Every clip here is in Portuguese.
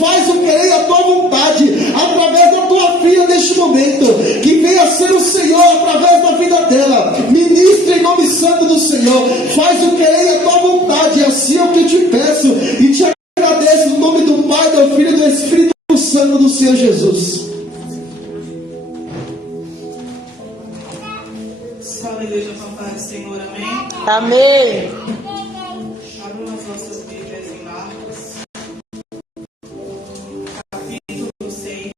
faz o querer e a tua vontade, através da tua filha neste momento, que venha ser o Senhor através da vida dela, ministra em nome santo do Senhor, faz o querer e a tua vontade, assim é o que eu te peço, e te agradeço no nome do Pai, do Filho e do Espírito Santo do Senhor Jesus. Aleluia, papai, Senhor, amém? Amém. Abram as nossas Bíblias em Marcos, capítulo 6.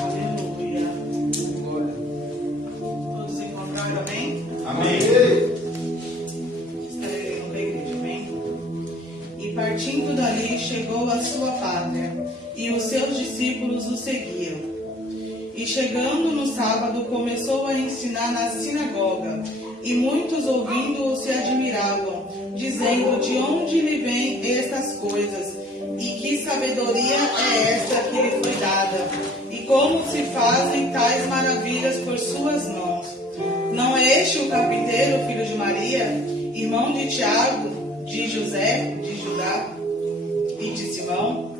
Aleluia. Todos encontraram, amém? Amém. Partindo dali, chegou à sua pátria, e os seus discípulos o seguiam. E chegando no sábado, começou a ensinar na sinagoga, e muitos ouvindo-o se admiravam, dizendo: de onde lhe vêm estas coisas? E que sabedoria é esta que lhe foi dada? E como se fazem tais maravilhas por suas mãos? Não é este o carpinteiro, filho de Maria, irmão de Tiago, de José, de Judá e de Simão?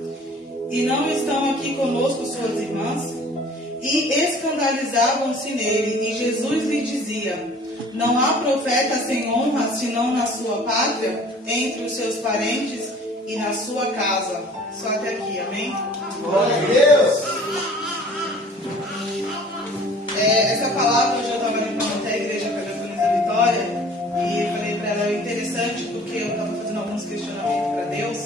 E não estão aqui conosco suas irmãs? E escandalizavam-se nele, e Jesus lhe dizia: não há profeta sem honra, senão na sua pátria, entre os seus parentes e na sua casa. Só até aqui, amém? Glória a Deus! Essa palavra eu já estava levando até a igreja Pedagogia da Vitória, e falei para ela: é interessante porque eu estava fazendo alguns questionamentos para Deus,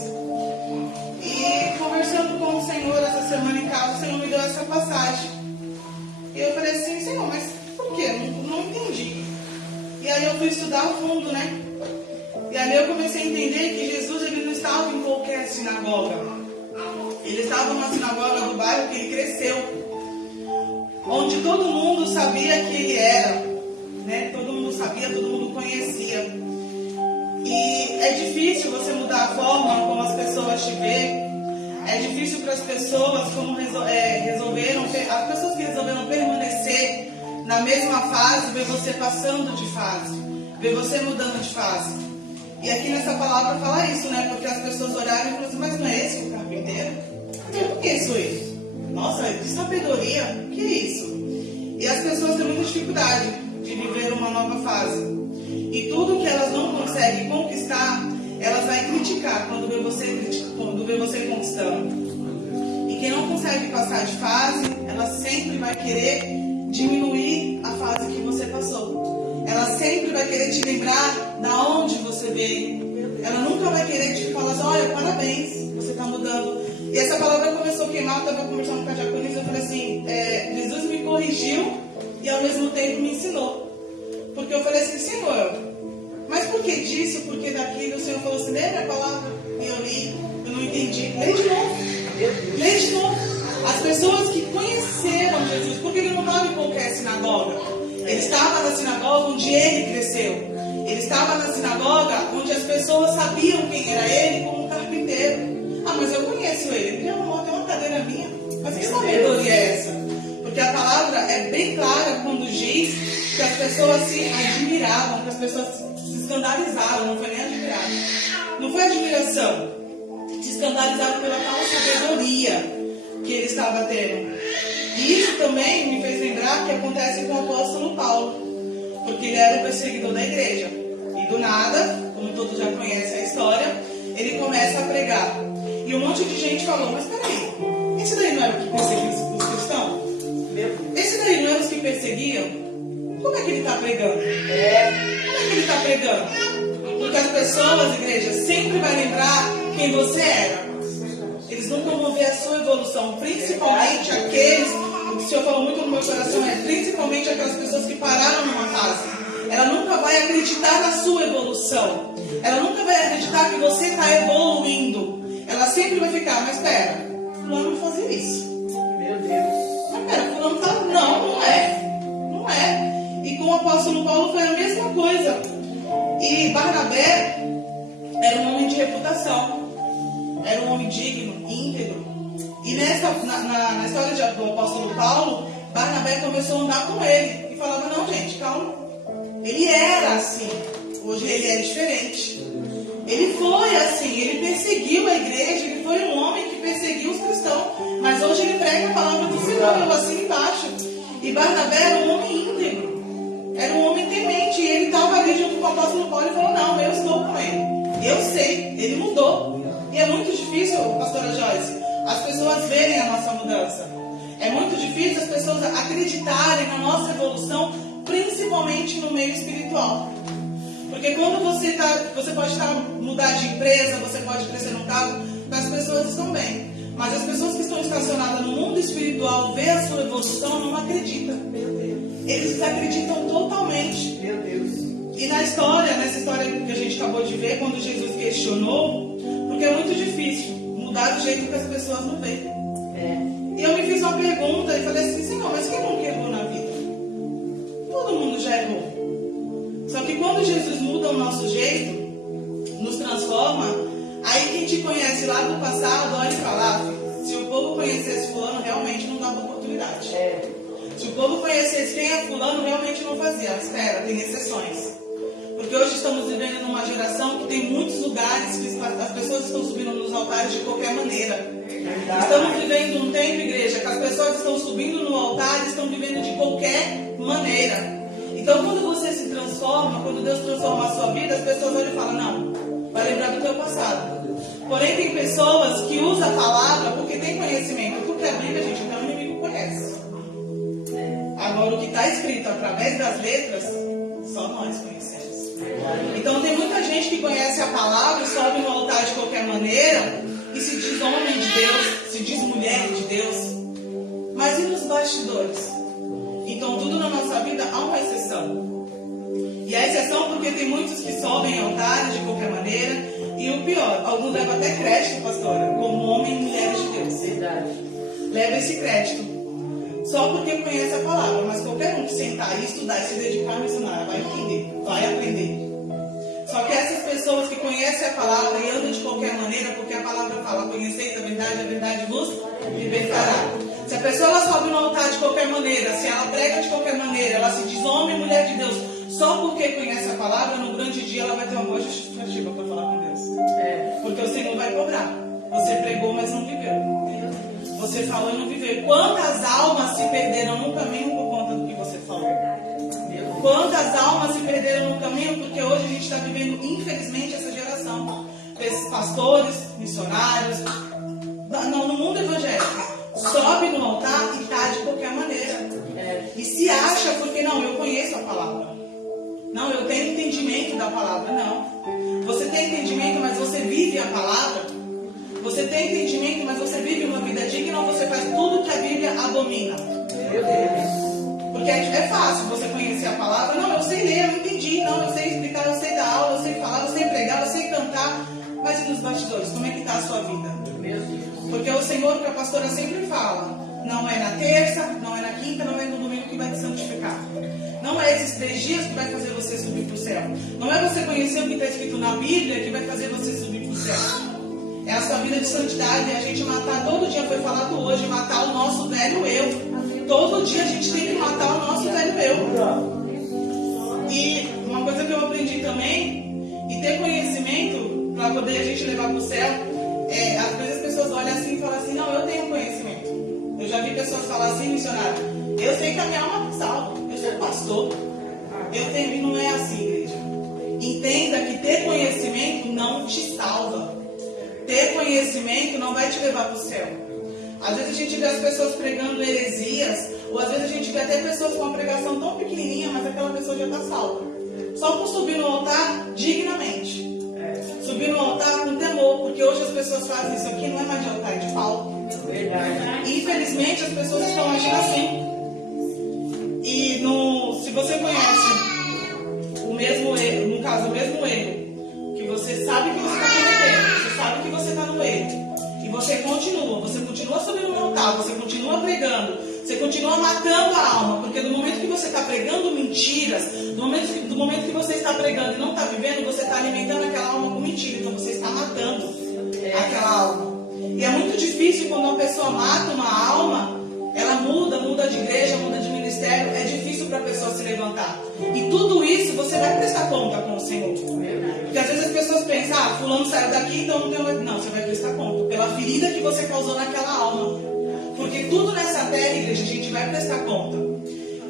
e conversando com o Senhor essa semana em casa, o Senhor me deu essa passagem, e eu falei assim: Senhor, mas por quê? Não entendi. E aí eu fui estudar a fundo, né? E aí eu comecei a entender que Jesus, ele não estava em qualquer sinagoga, ele estava numa sinagoga do bairro que ele cresceu, onde todo mundo sabia que ele era, né? Todo mundo sabia, todo mundo conhecia. E é difícil você mudar a forma como as pessoas te veem. É difícil para as pessoas como as pessoas que resolveram permanecer na mesma fase, ver você passando de fase, ver você mudando de fase. E aqui nessa palavra fala isso, né? Porque as pessoas olharam e falaram assim: mas não é esse o carpinteiro? Eu conheço ele. Nossa, que sabedoria, que é isso? E as pessoas têm muita dificuldade de viver uma nova fase. E tudo que elas não conseguem conquistar, elas vão criticar quando vê você conquistando. E quem não consegue passar de fase, ela sempre vai querer diminuir a fase que você passou. Ela sempre vai querer te lembrar da onde você veio. Ela nunca vai querer te falar assim: olha, parabéns, você está mudando. E essa palavra começou a queimar. Eu estava conversando com a diaconisa, eu falei assim: Jesus me corrigiu e ao mesmo tempo me ensinou. Porque eu falei assim: Senhor, mas por que disso, por que daquilo? O Senhor falou assim: lê a palavra. E eu li, eu não entendi. Lê de novo. Lê de novo. As pessoas que conheceram Jesus, porque ele não estava em qualquer sinagoga. Ele estava na sinagoga onde ele cresceu. Ele estava na sinagoga onde as pessoas sabiam quem era ele como um carpinteiro. Ah, mas eu conheço ele. Ele amor, tem uma cadeira minha. Mas que sabedoria é essa? Porque a palavra é bem clara quando diz que as pessoas se admiravam, que as pessoas se escandalizaram. Não foi nem admirar. Não foi admiração. Se escandalizaram pela tal sabedoria que ele estava tendo. E isso também me fez lembrar que acontece com o apóstolo Paulo, porque ele era o perseguidor da igreja. E do nada, como todos já conhecem a história, ele começa a pregar. E um monte de gente falou: mas peraí, esse daí não era o que perseguia os cristãos? Esse daí não era os que perseguiam? Como é que ele está pregando? Como é que ele está pregando? Porque as pessoas, igreja, sempre vai lembrar quem você era. Eles nunca vão ver a sua evolução, principalmente aqueles, o que o Senhor falou muito no meu coração principalmente aquelas pessoas que pararam numa fase. Ela nunca vai acreditar na sua evolução. Ela nunca vai acreditar que você está evoluindo. Ela sempre vai ficar: mas pera, fulano não fazia isso. Meu Deus. Mas pera, fulano tá... Não é. Não é. E com o apóstolo Paulo foi a mesma coisa. E Barnabé era um homem de reputação. Era um homem digno, íntegro. E na história do apóstolo Paulo, Barnabé começou a andar com ele e falava, não gente, calma. Ele era assim, hoje ele é diferente. Ele foi assim, ele perseguiu a igreja, ele foi um homem que perseguiu os cristãos, mas hoje ele prega a palavra do Senhor, eu assino embaixo. E Barnabé era um homem íntegro, era um homem temente, e ele estava ali junto com o apóstolo Paulo e falou, não, eu estou com ele, eu sei, ele mudou. E é muito difícil, pastora Joyce, as pessoas verem a nossa mudança. É muito difícil as pessoas acreditarem na nossa evolução, principalmente no meio espiritual. Porque quando você pode mudar de empresa, você pode crescer no cargo, as pessoas estão bem. Mas as pessoas que estão estacionadas no mundo espiritual, ver a sua evolução, não acreditam. Meu Deus. Eles acreditam totalmente. Meu Deus. E nessa história que a gente acabou de ver, quando Jesus questionou, porque é muito difícil mudar do jeito que as pessoas não veem. E eu me fiz uma pergunta e falei assim, Senhor, mas quem nunca errou na vida? Todo mundo já errou. Só que quando Jesus muda o nosso jeito, nos transforma, aí quem te conhece lá do passado, olha e fala, se o povo conhecesse fulano, realmente não dava oportunidade. Se o povo conhecesse quem é fulano, realmente não fazia. Espera, tem exceções. Porque hoje estamos vivendo numa geração que tem muitos lugares que as pessoas estão subindo nos altares de qualquer maneira. Estamos vivendo um tempo, igreja, que as pessoas estão subindo no altar e estão vivendo de qualquer maneira. Então, quando você se transforma, quando Deus transforma a sua vida, as pessoas olham e falam, não, vai lembrar do teu passado. Porém, tem pessoas que usam a palavra porque tem conhecimento. Porque a Bíblia, gente, então o inimigo conhece. Agora, o que está escrito através das letras, só nós conhecemos. Então, tem muita gente que conhece a palavra e sobe no altar de qualquer maneira e se diz homem de Deus, se diz mulher de Deus. Mas e nos bastidores? Então, tudo na nossa vida há uma exceção. E a exceção porque tem muitos que sobem altares de qualquer maneira. E o pior, alguns levam até crédito, pastora, como homem e mulheres de Deus. Verdade. Leva esse crédito. Só porque conhece a palavra. Mas qualquer um que sentar e estudar e se dedicar a missionária vai entender, vai aprender. Só que essas pessoas que conhecem a palavra e andam de qualquer maneira, porque a palavra fala, conheceis a verdade vos libertará. Se a pessoa ela sobe no altar de qualquer maneira, se ela prega de qualquer maneira, ela se diz homem e mulher de Deus, só porque conhece a palavra, no grande dia ela vai ter uma boa justificativa para falar com Deus. Porque o Senhor vai cobrar. Você pregou, mas não viveu. Você falou e não viveu. Quantas almas se perderam no caminho por conta do que você falou? Quantas almas se perderam no caminho porque hoje a gente está vivendo, infelizmente, essa geração. Esses pastores, missionários, no mundo evangélico. Sobe no altar e está de qualquer maneira. E se acha porque, não, eu conheço a palavra. Não, eu tenho entendimento da palavra. Não. Você tem entendimento, mas você vive a palavra. Você tem entendimento, mas você vive uma vida digna ou você faz tudo que a Bíblia abomina? Meu Deus. Porque é fácil você conhecer a palavra. Não, eu sei ler, eu entendi. Não, eu sei explicar, eu sei dar aula, eu sei falar, eu sei pregar, eu sei cantar. Mas e nos bastidores? Como é que está a sua vida? Meu Deus. Porque o Senhor, que a pastora sempre fala, não é na terça, não é na quinta, não é no domingo que vai te santificar. Não é esses 3 dias que vai fazer você subir para o céu. Não é você conhecer o que está escrito na Bíblia que vai fazer você subir para o céu. É a sua vida de santidade, é a gente matar, todo dia foi falado hoje, matar o nosso velho eu. Todo dia a gente tem que matar o nosso velho eu. E uma coisa que eu aprendi também, e ter conhecimento para poder a gente levar para o céu, às vezes as pessoas olham assim e falam assim, não, eu tenho conhecimento. Eu já vi pessoas falar assim, missionário, eu sei que a minha alma está salva, eu sou pastor. Eu tenho, e não é assim, igreja. Entenda que ter conhecimento não te salva. Ter conhecimento não vai te levar para o céu. Às vezes a gente vê as pessoas pregando heresias, ou às vezes a gente vê até pessoas com uma pregação tão pequenininha, mas aquela pessoa já está salva. Só por subir no altar dignamente. Subir no altar com temor, porque hoje as pessoas fazem isso aqui, não é mais de altar, é de pau. Verdade. Infelizmente as pessoas estão agindo assim. E se você conhece o mesmo erro, no caso o mesmo erro, que você sabe que você está cometendo, você sabe que você está no erro, e você continua subindo no altar, você continua pregando, você continua matando a alma, porque no momento que você está pregando mentiras, do momento que você está pregando e não está vivendo, você está alimentando aquela alma com mentira, então você está matando aquela alma. E é muito difícil quando uma pessoa mata uma alma, ela muda de igreja, muda de ministério, é difícil para a pessoa se levantar. E tudo isso você vai prestar conta com o Senhor. Porque às vezes as pessoas pensam, fulano saiu daqui, então não tem mais. Não, você vai prestar conta pela ferida que você causou naquela alma. Porque tudo nessa terra, igreja, a gente vai prestar conta.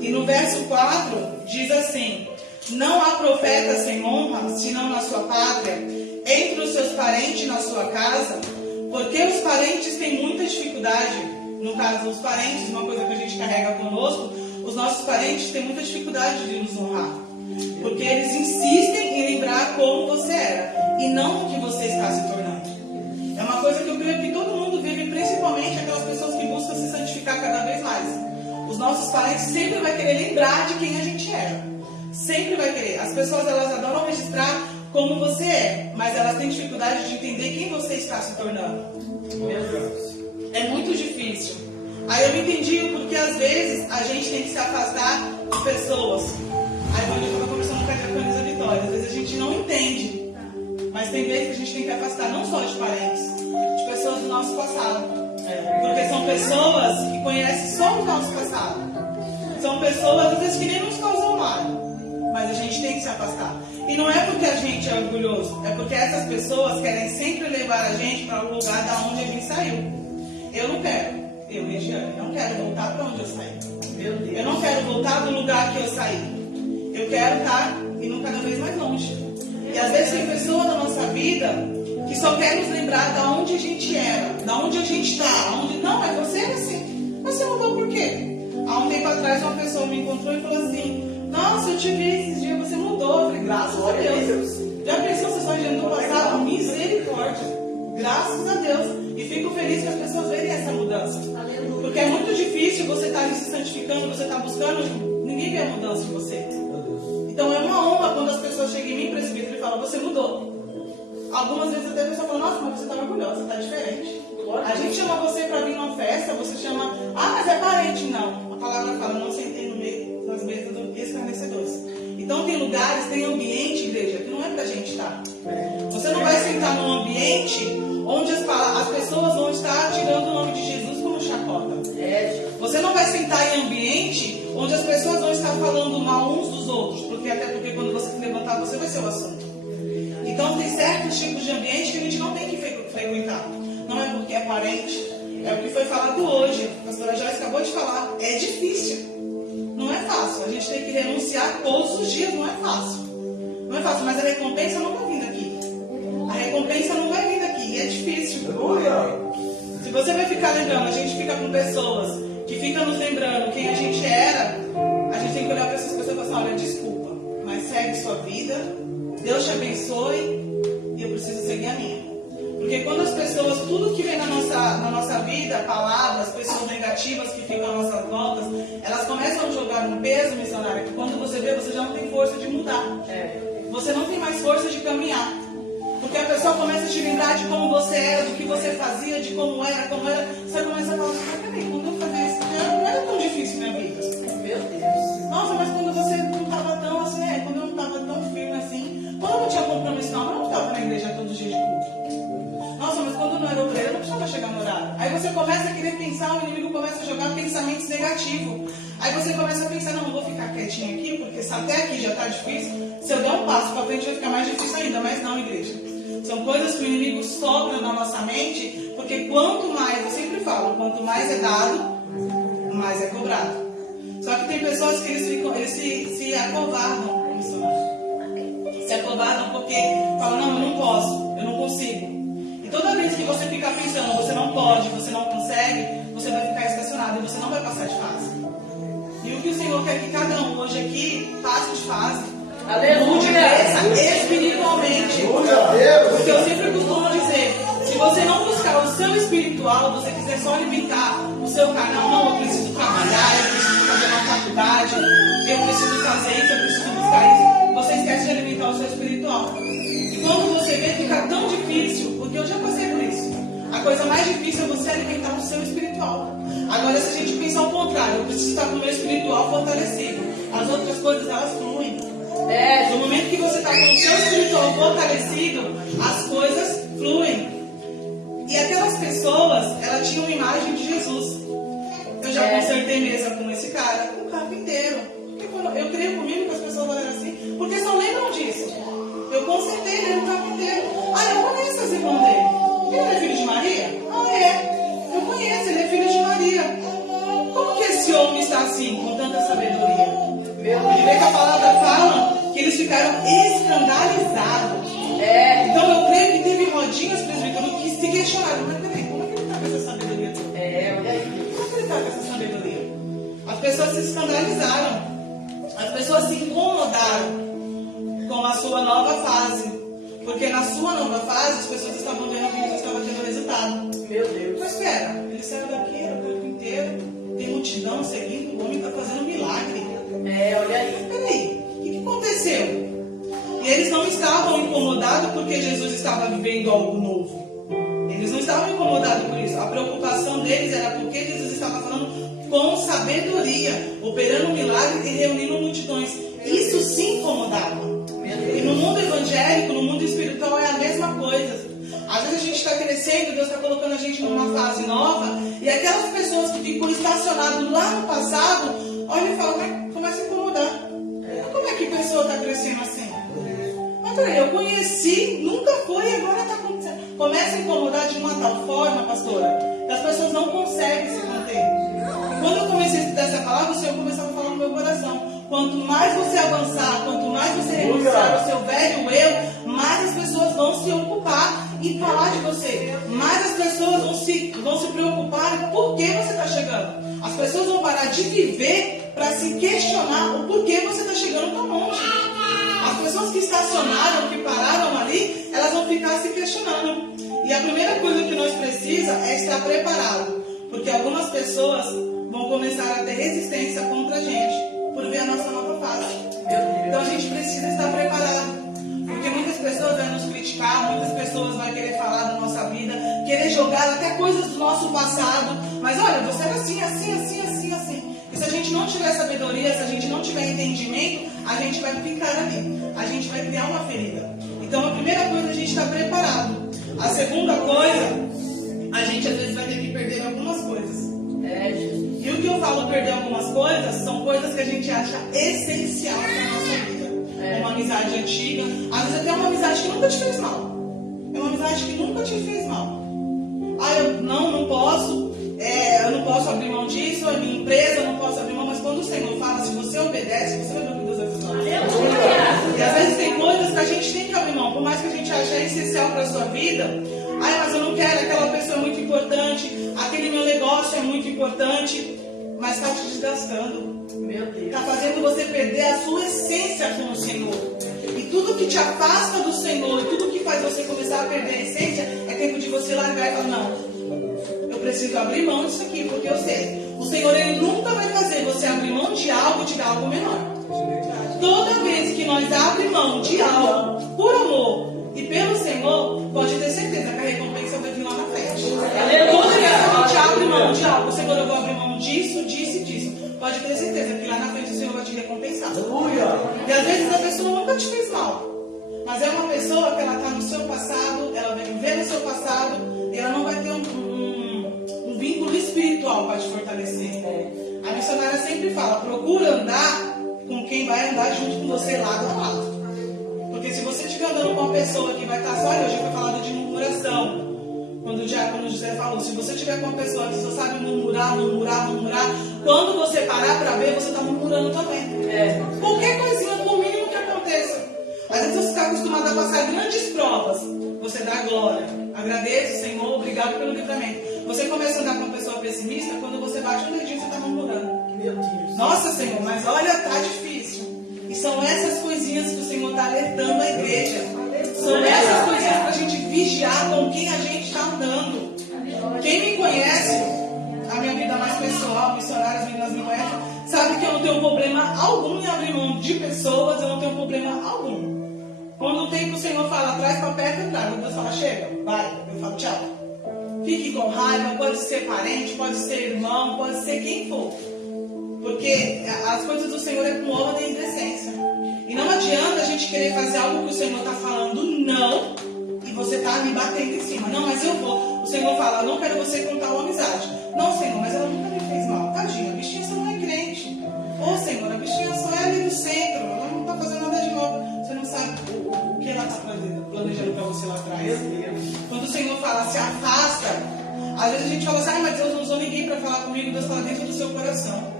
E no verso 4 diz assim: não há profeta sem honra, senão na sua pátria, entre os seus parentes na sua casa, porque os parentes têm muita dificuldade. No caso, os parentes, uma coisa que a gente carrega conosco, os nossos parentes têm muita dificuldade de nos honrar. Porque eles insistem em lembrar como você era e não o que você está se tornando. É uma coisa que eu creio que todo mundo vive, principalmente aquelas pessoas que buscam se santificar cada vez mais. Os nossos parentes sempre vão querer lembrar de quem a gente era. Sempre vai querer. As pessoas, elas adoram registrar como você é, mas elas têm dificuldade de entender quem você está se tornando. É muito difícil. Aí eu entendi o porquê às vezes a gente tem que se afastar de pessoas. Aí quando eu estava conversando com a Camisa Vitória, às vezes a gente não entende, mas tem vezes que a gente tem que afastar não só de parentes, de pessoas do nosso passado. Porque são pessoas que conhecem só o nosso passado. São pessoas às vezes que nem nos causam mal, mas a gente tem que se afastar. E não é porque a gente é orgulhoso, é porque essas pessoas querem sempre levar a gente para o lugar da onde a gente saiu. Eu não quero, Regiane, não quero voltar para onde eu saí. Eu não quero voltar do lugar que eu saí. Eu quero estar indo cada vez mais longe. E às vezes tem pessoas na nossa vida que só querem nos lembrar de onde a gente era, de onde a gente está. Não, mas você era assim. Mas você mudou por quê? Há um tempo atrás uma pessoa me encontrou e falou assim: nossa, eu te vi esses dias, você mudou. Eu falei, graças a Deus. Já pensou se só adiantou passado? Misericórdia. Graças a Deus. E fico feliz que as pessoas verem essa mudança. Porque é muito difícil você estar se santificando, você estar buscando, ninguém vê a mudança em você. Então é uma honra quando as pessoas chegam em mim, presbítero, e falam, você mudou. Algumas vezes até a pessoa fala, nossa, mas você está orgulhosa, está diferente. A gente chama você para vir numa festa, você chama, mas é parente. Não. A palavra fala, não sentei no meio das mesas dos escarnecedores. Então tem lugares, tem ambiente, igreja, que não é pra gente estar. Você não vai sentar num ambiente onde as pessoas vão estar tirando o nome de Jesus como chacota. Você não vai sentar em ambiente onde as pessoas vão estar falando mal uns dos outros, até porque quando você se levantar, você vai ser o assunto. Então tem certos tipos de ambiente que a gente não tem que frequentar. Não é porque é parente, é o que foi falado hoje. A pastora Joyce acabou de falar, é difícil. Não é fácil, a gente tem que renunciar todos os dias, não é fácil. Não é fácil, mas a recompensa não vai vir daqui. A recompensa não vai vir daqui, e é difícil. Se você vai ficar lembrando, a gente fica com pessoas que ficam nos lembrando quem a gente era, a gente tem que olhar para essas pessoas e falar, olha, desculpa, mas segue sua vida, Deus te abençoe, e eu preciso seguir a minha. Porque quando as pessoas, tudo que vem na nossa vida, palavras, pessoas negativas que ficam às nossas voltas, elas começam a jogar um peso, missionário, que quando você vê, você já não tem força de mudar. Você não tem mais força de caminhar. Porque a pessoa começa a te lembrar de como você era, do que você fazia, de como era. Você começa a falar, peraí, quando eu fazia isso, não era tão difícil minha vida. Meu Deus. Nossa, mas quando você não estava tão assim, quando eu não estava tão firme assim, quando eu não tinha compromisso, não, eu não estava na igreja todos os dias de culto. Nossa, mas quando não era obreiro, eu não precisava chegar no horário. Aí você começa a querer pensar, o inimigo começa a jogar pensamentos negativos. Aí você começa a pensar, não vou ficar quietinho aqui, porque se até aqui já está difícil, se eu der um passo para frente vai ficar mais difícil ainda. Mas não, igreja. São coisas que o inimigo sopra na nossa mente, porque quanto mais, eu sempre falo, quanto mais é dado, mais é cobrado. Só que tem pessoas que eles se acovardam, se acovardam porque falam, não, eu não posso, eu não consigo. E toda vez que você fica pensando, você não pode, você não consegue, você vai ficar estacionado e você não vai passar de fase. E o que o Senhor quer que cada um hoje aqui passe de fase. Aleluia! Espiritualmente. Porque eu sempre costumo dizer, se você não buscar o seu espiritual, você quiser só alimentar o seu canal, não, eu preciso trabalhar, eu preciso fazer uma faculdade, eu preciso fazer isso, eu preciso buscar isso, você esquece de alimentar o seu espiritual. E quando você vê, fica tão difícil, porque eu já passei por isso. A coisa mais difícil é você alimentar o seu espiritual. Agora, se a gente pensar ao contrário, eu preciso estar com o meu espiritual fortalecido. As outras coisas, elas fluem. No momento que você está com o seu espiritual fortalecido, as coisas fluem. E aquelas pessoas, elas tinham uma imagem de Jesus. Eu já consertei mesa com esse cara, um carpinteiro. Eu creio comigo que as pessoas olham assim, porque só lembram disso. Eu consertei ele, um carpinteiro. Ah, eu conheço as irmãs dele. Ele é filho de Maria? Ah, é. Eu conheço, ele é filho de Maria. Como que esse homem está assim, com tanta sabedoria? Ele vê que a palavra fala que eles ficaram escandalizados. Então eu creio que teve rodinhas, presbítero, que se questionaram. Mas peraí, como é que ele está com essa sabedoria toda? Como é que ele está com essa sabedoria? As pessoas se escandalizaram. As pessoas se incomodaram com a sua nova fase. Porque na sua nova fase, as pessoas estavam vendo que Jesus estava tendo resultado. Meu Deus. Mas espera, ele saiu daqui, era o tempo inteiro, tem multidão seguindo, o homem está fazendo um milagre. Olha aí. Mas peraí, o que aconteceu? E eles não estavam incomodados porque Jesus estava vivendo algo novo. Eles não estavam incomodados por isso. A preocupação deles era porque Jesus estava falando com sabedoria, operando milagres e reunindo multidões. Isso se incomodava. E no mundo evangélico, no mundo espiritual é a mesma coisa. Às vezes a gente está crescendo, Deus está colocando a gente numa fase nova, e aquelas pessoas que ficam estacionadas lá no passado, olham e falam, começa a incomodar. Como é que a pessoa está crescendo assim? Mas peraí, eu conheci, nunca foi e agora está acontecendo. Começa a incomodar de uma tal forma, pastora, que as pessoas não conseguem se manter. E quando eu comecei a estudar essa palavra, o Senhor começava a falar no meu coração. Quanto mais você avançar, quanto mais você renunciar ao seu velho eu, mais as pessoas vão se ocupar em falar de você. Mais as pessoas vão se preocupar por que você está chegando. As pessoas vão parar de viver para se questionar o porquê você está chegando tão longe. As pessoas que estacionaram, que pararam ali, elas vão ficar se questionando. E a primeira coisa que nós precisamos é estar preparado. Porque algumas pessoas vão começar a ter resistência contra a gente por ver a nossa nova fase. Então a gente precisa estar preparado. Porque muitas pessoas vão nos criticar, muitas pessoas vão querer falar da nossa vida, querer jogar até coisas do nosso passado. Mas olha, você era assim, assim, assim, assim, assim. E se a gente não tiver sabedoria, se a gente não tiver entendimento, a gente vai ficar ali. A gente vai criar uma ferida. Então a primeira coisa é a gente estar preparado. A segunda coisa, a gente às vezes vai ter que perder algumas coisas. E o que eu falo perder algumas coisas, são coisas que a gente acha essencial para a nossa vida. Uma amizade antiga, às vezes até uma amizade que nunca te fez mal. É uma amizade que nunca te fez mal. Ah, eu não posso, eu não posso abrir mão disso, é minha empresa, eu não posso abrir mão, mas quando o Senhor fala, se você obedece, você vai ver o que Deus vai fazer. E às vezes tem coisas que a gente tem que abrir mão, por mais que a gente ache essencial para a sua vida. Ah, mas eu não quero, aquela pessoa é muito importante, aquele meu negócio é muito importante, mas está te desgastando. Meu Deus. Está fazendo você perder a sua essência com o Senhor. E tudo que te afasta do Senhor, tudo que faz você começar a perder a essência, é tempo de você largar e falar, não, eu preciso abrir mão disso aqui, porque eu sei. O Senhor, Ele nunca vai fazer você abrir mão de algo e te dar algo menor. Toda vez que nós abrimos mão de algo, por amor e pelo Senhor, pode ter certeza que a recompensa vai vir lá na frente. Toda vez que a gente abre mão de algo, Senhor, eu vou abrir mão disso, disso e disso. Pode ter certeza que lá na frente o Senhor vai te recompensar. E às vezes a pessoa nunca te fez mal. Mas é uma pessoa que ela está no seu passado, ela vai viver no seu passado, e ela não vai ter um vínculo espiritual para te fortalecer. A missionária sempre fala, procura andar com quem vai andar junto com você lado a lado. Porque se você estiver andando com uma pessoa que vai estar só, hoje foi falado de murmuração. Quando o diácono José falou, se você estiver com uma pessoa que só sabe murmurar, quando você parar para ver, você está murmurando também. Qualquer coisinha, por mínimo que aconteça. Às vezes você está acostumado a passar grandes provas. Você dá glória. Agradeço, Senhor, obrigado pelo livramento. Você começa a andar com uma pessoa pessimista, quando você bate um dedinho, você está murmurando. Meu Deus. Nossa, Senhor, mas olha, tá difícil. E são essas coisinhas que o Senhor está alertando a igreja. São essas coisinhas para a gente vigiar com quem a gente está andando. Quem me conhece, a minha vida mais pessoal, missionárias, meninas me conhecem, sabe que eu não tenho problema algum em abrir mão de pessoas, eu não tenho problema algum. Quando o tempo o Senhor fala, traz para perto, traz. Quando Deus fala, chega, vai, eu falo, tchau. Fique com raiva, pode ser parente, pode ser irmão, pode ser quem for. Porque as coisas do Senhor é com ordem e decência. E não adianta a gente querer fazer algo que o Senhor está falando não, e você está me batendo em cima. Não, mas eu vou. O Senhor fala, eu não quero você com tal amizade. Não, Senhor, mas ela nunca me fez mal. Tadinha. a gente fala assim, mas Deus não usou ninguém para falar comigo, Deus fala dentro do seu coração.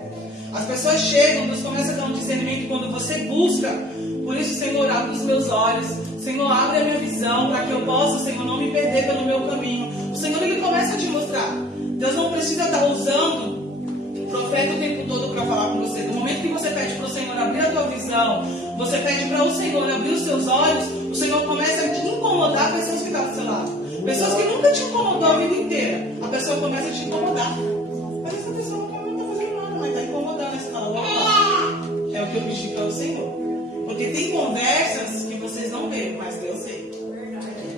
As pessoas chegam, Deus começa a dar um discernimento quando você busca. Por isso, Senhor, abre os meus olhos. Senhor, abre a minha visão para que eu possa, Senhor, não me perder pelo meu caminho. O Senhor, Ele começa a te mostrar. Deus não precisa estar usando o profeta o tempo todo para falar com você. No momento que você pede para o Senhor abrir a tua visão, você pede para o Senhor abrir os seus olhos, o Senhor começa a te incomodar pessoas que estão do seu lado. Pessoas que nunca te incomodou a vida inteira. A pessoa começa a te incomodar. Mas essa pessoa não está fazendo nada, mas está incomodando. Você fala, opa, é o que eu pedi para o Senhor. Porque tem conversas que vocês não veem, mas Deus vê.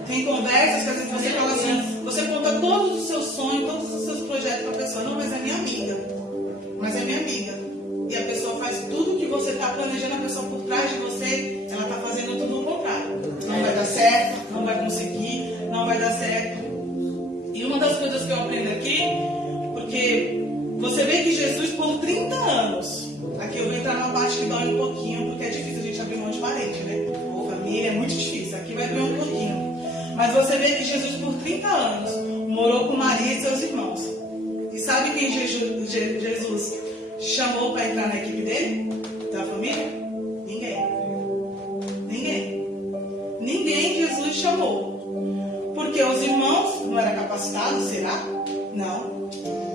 Tem conversas que às vezes você fala assim, você conta todos os seus sonhos, todos os seus projetos para a pessoa. Não, mas é minha amiga. Mas é minha amiga. E a pessoa faz tudo que você está planejando, a pessoa por trás de você, ela está fazendo tudo o contrário. Não vai dar certo, não vai conseguir, não vai dar certo. E uma das coisas que eu aprendo aqui, porque você vê que Jesus por 30 anos, aqui eu vou entrar numa parte que dói um pouquinho, porque é difícil a gente abrir mão de parente, né? Ou família, é muito difícil, aqui vai doer um pouquinho. Mas você vê que Jesus por 30 anos morou com Maria e seus irmãos. E sabe quem Jesus chamou para entrar na equipe dele? Da família? Ninguém Jesus chamou. Porque os irmãos não eram capacitados, será? Não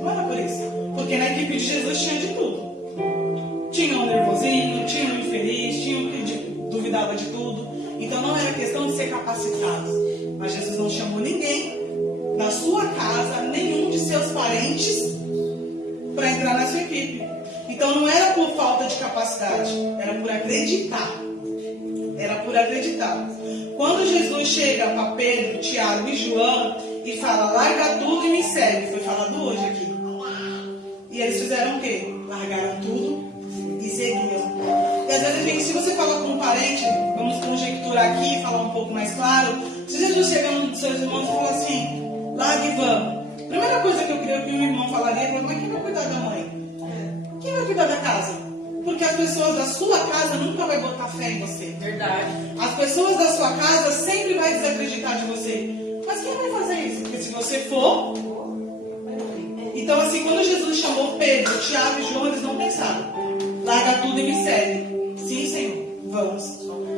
era por isso. Porque na equipe de Jesus tinha de tudo. Tinha um nervosinho, tinha um infeliz, tinha um que duvidava de tudo. Então não era questão de ser capacitado. Mas Jesus não chamou ninguém da sua casa, nenhum de seus parentes, para entrar na sua equipe. Então não era por falta de capacidade, era por acreditar. Quando Jesus chega para Pedro, Tiago e João e fala, larga tudo e me segue, foi falado hoje aqui. E eles fizeram o quê? Largaram tudo e seguiram. E às vezes, se você fala com um parente, vamos conjecturar aqui, falar um pouco mais claro, se Jesus chegar um dos seus irmãos e falar assim, larga e vamos. Primeira coisa que eu creio que um irmão falaria é, mas quem vai cuidar da mãe? Quem vai cuidar da casa? Porque as pessoas da sua casa nunca vai botar fé em você. Verdade. As pessoas da sua casa sempre vai desacreditar de você. Mas quem vai fazer isso? Porque se você for... Então assim, quando Jesus chamou Pedro, Tiago e João, eles não pensaram. Larga tudo e me segue. Sim, Senhor, vamos.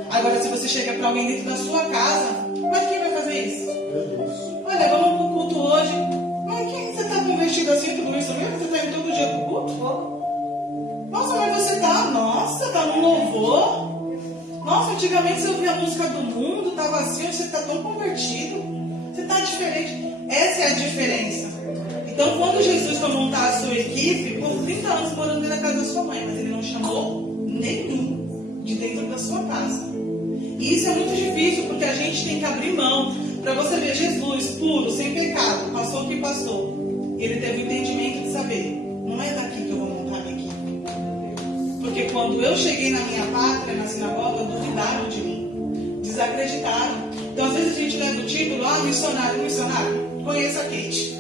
Agora se você chega para alguém dentro da sua casa, mas quem vai fazer isso? Olha, vamos pro culto hoje. Mas quem você está convertido assim, tudo isso mesmo? Você está indo todo dia pro culto? Nossa, mas você tá no louvor? Nossa, antigamente você ouvia a música do mundo, estava assim, você está tão convertido, você está diferente. Essa é a diferença. Então, quando Jesus foi montar a sua equipe, por 30 anos morando dentro da casa da sua mãe, mas ele não chamou nenhum de dentro da sua casa. E isso é muito difícil, porque a gente tem que abrir mão. Para você ver Jesus puro, sem pecado, passou o que passou. Ele teve o entendimento de saber, não é daqui que eu vou montar a minha equipe. Porque quando eu cheguei na minha pátria, na sinagoga, duvidaram de mim. Desacreditaram. Então, às vezes a gente leva o título, missionário. Conheça a Kate.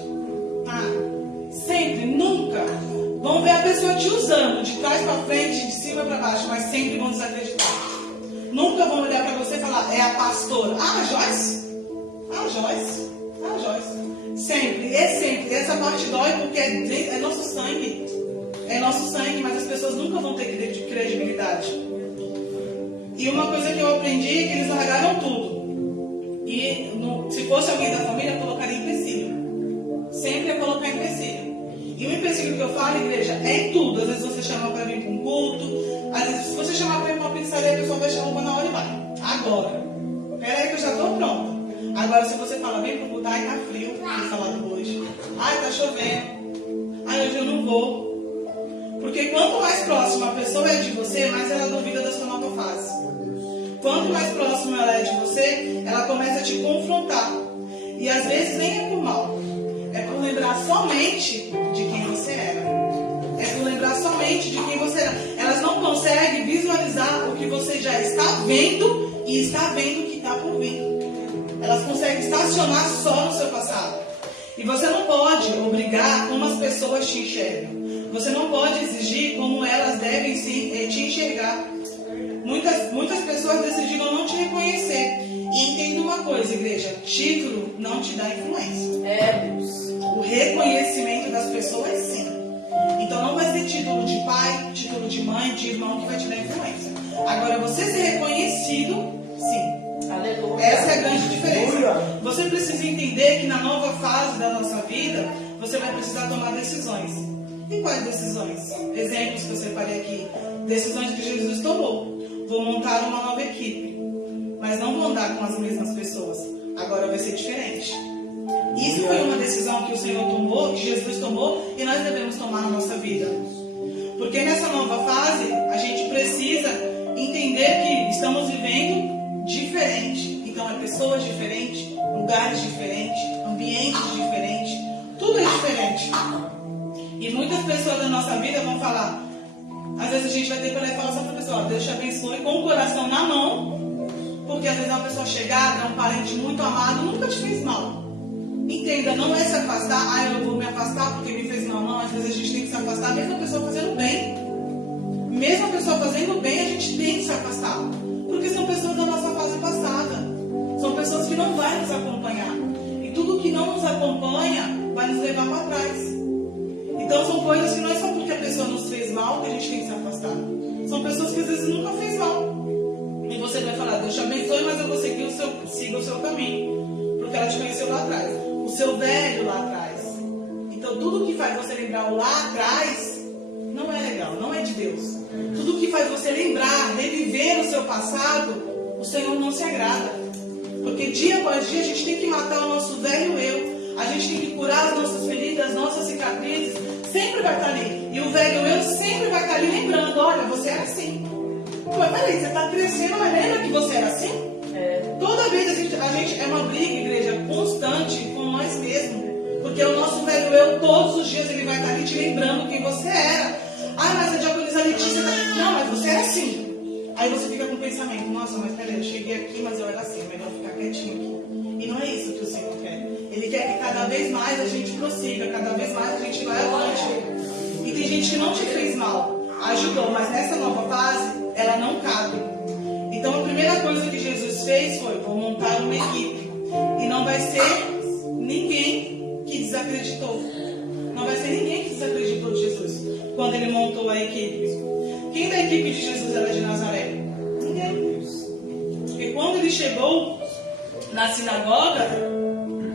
Sempre, nunca. Vão ver a pessoa te usando, de trás para frente, de cima para baixo, mas sempre vão desacreditar. Nunca vão olhar para você e falar, é a pastora. Joyce. Sempre. Essa parte dói porque é nosso sangue. É nosso sangue, mas as pessoas nunca vão ter credibilidade. E uma coisa que eu aprendi é que eles largaram tudo. E se fosse alguém da família, colocaria empecilho. Sempre ia colocar empecilho. E o empecilho que eu falo, igreja, é em tudo. Às vezes você chama para vir para um culto. Às vezes, se você chamar para ir para uma pizzaria, a pessoa vai chamar na hora e vai. Agora. Peraí que eu já estou pronta. Agora, se você fala, vem para o culto, tá frio, vou falar de hoje. Tá chovendo. Hoje eu não vou. Porque quanto mais próxima a pessoa é de você, mais ela duvida da sua nova fase. Quanto mais próxima ela é de você, ela começa a te confrontar. E às vezes nem é por mal. É por lembrar somente de quem você era. É por lembrar somente de quem você era. Elas não conseguem visualizar o que você já está vendo e está vendo o que está por vir. Elas conseguem estacionar só no seu passado. E você não pode obrigar como as pessoas te enxergam. Você não pode exigir como elas devem te enxergar. Muitas pessoas decidiram não te reconhecer. E entenda uma coisa, igreja: título não te dá influência. Deus. o reconhecimento das pessoas, sim. Então não vai ser título de pai, título de mãe, de irmão que vai te dar influência. Agora, você ser reconhecido, sim. Aleluia. Essa é a grande diferença. Você precisa entender que na nova fase da nossa vida, você vai precisar tomar decisões. E quais decisões? Exemplos que eu separei aqui. Decisões que Jesus tomou. Vou montar uma nova equipe. Mas não vou andar com as mesmas pessoas. Agora vai ser diferente. Isso foi uma decisão que o Senhor tomou, que Jesus tomou, e nós devemos tomar na nossa vida. Porque nessa nova fase, a gente precisa entender que estamos vivendo diferente. Então, é pessoas diferentes, lugares diferentes, ambientes diferentes, tudo é diferente. E muitas pessoas da nossa vida vão falar, às vezes a gente vai ter que falar só para a pessoa, Deus te abençoe, com o coração na mão, porque às vezes é uma pessoa chegada, um parente muito amado, nunca te fez mal. Entenda, não é se afastar, eu vou me afastar porque me fez mal, não. Às vezes a gente tem que se afastar, mesmo a pessoa fazendo bem. Mesmo a pessoa fazendo bem, a gente tem que se afastar. Porque são pessoas da nossa fase passada. São pessoas que não vão nos acompanhar. E tudo que não nos acompanha vai nos levar para trás. Então são coisas que não é só porque a pessoa nos fez mal que a gente tem que se afastar. São pessoas que às vezes nunca fez mal. E você vai falar, Deus te abençoe, mas eu vou siga o seu caminho. Porque ela te conheceu lá atrás. O seu velho lá atrás. Então tudo que faz você lembrar o lá atrás não é legal, não é de Deus. Tudo que faz você lembrar, reviver o seu passado, o Senhor não se agrada. Porque dia após dia a gente tem que matar o nosso velho eu. A gente tem que curar as nossas feridas, as nossas cicatrizes. Sempre vai estar ali. E o velho eu sempre vai estar ali lembrando, olha, você era assim. Mas peraí, você está crescendo, mas lembra que você era assim? Toda vez a gente é uma briga, igreja, constante com nós mesmos. Porque o nosso velho eu, todos os dias, ele vai estar ali te lembrando quem você era. Mas a diaconisa Letícia tá... Não, mas você era assim. Aí você fica com o pensamento, nossa, mas peraí, eu cheguei aqui, mas eu era assim, é melhor ficar quietinho aqui. E não é isso que o Senhor quer. Ele quer que cada vez mais a gente prossiga, cada vez mais a gente vai avante. E tem gente que não te fez mal, ajudou, mas nessa nova fase, ela não cabe. Então a primeira coisa que Jesus fez foi, vou montar uma equipe. E não vai ser ninguém que desacreditou. Não vai ser ninguém que desacreditou de Jesus quando ele montou a equipe. Quem da equipe de Jesus era de Nazaré? Ninguém. Porque quando ele chegou na sinagoga,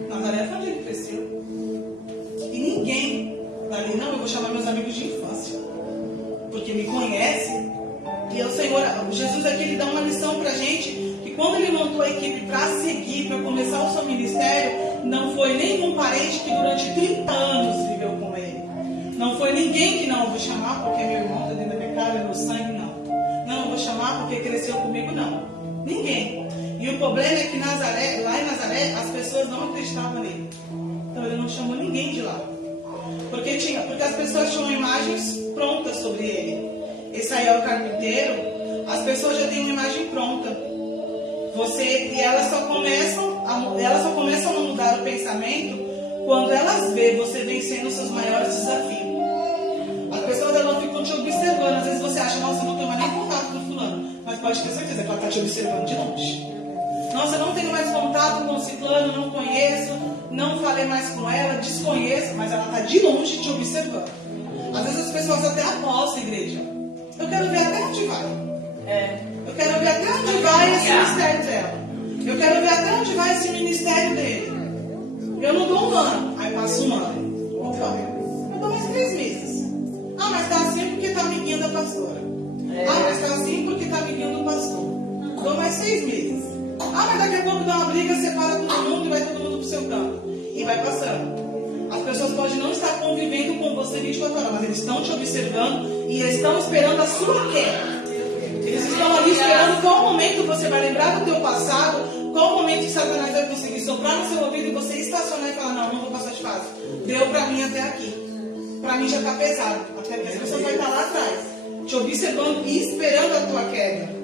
Nazaré foi onde ele cresceu. E ninguém dali, não, eu vou chamar meus amigos de infância. Porque me conhece. E o Senhor, Jesus aqui, ele dá uma lição pra gente, que quando ele montou a equipe para seguir, para começar o seu ministério, não foi nenhum parente que durante 30 anos viveu com ele. Não foi ninguém que não, eu vou chamar porque é meu irmão, está dentro da minha cara, é meu sangue, não. Não, eu vou chamar porque cresceu comigo, não. Ninguém. E o problema é que lá em Nazaré, as pessoas não acreditavam nele. Então ele não chamou ninguém de lá. Porque as pessoas tinham imagens prontas sobre ele. Esse aí é o carpinteiro, as pessoas já têm uma imagem pronta. E elas só começam a mudar o pensamento quando elas veem você vencendo os seus maiores desafios. As pessoas elas ficam te observando. Às vezes você acha, nossa, eu não tenho mais nem contato com fulano. Mas pode ter certeza que ela está te observando de longe. Nossa, eu não tenho mais contato com o ciclano, não conheço, não falei mais com ela, desconheço, mas ela está de longe te observando. Às vezes as pessoas até apostam, igreja. Eu quero ver até onde vai. Eu quero ver até onde vai esse ministério dela. Eu quero ver até onde vai esse ministério dele. Eu não dou um ano. Aí passa um ano. Opa, eu dou mais 3 meses. Mas tá assim porque tá amiguinho da pastora. Mas tá assim porque tá amiguinho do pastor. Dou mais 6 meses. Mas daqui a pouco dá uma briga, separa todo mundo e vai todo mundo pro seu canto. E vai passando. As pessoas podem não estar convivendo com você 24 horas, mas eles estão te observando e estão esperando a sua queda. Eles estão ali esperando qual momento você vai lembrar do teu passado, qual momento que Satanás vai conseguir soprar no seu ouvido e você estacionar e falar, não vou passar de fase. Deu pra mim até aqui. Pra mim já tá pesado. Até porque as pessoas vão estar lá atrás, te observando e esperando a tua queda.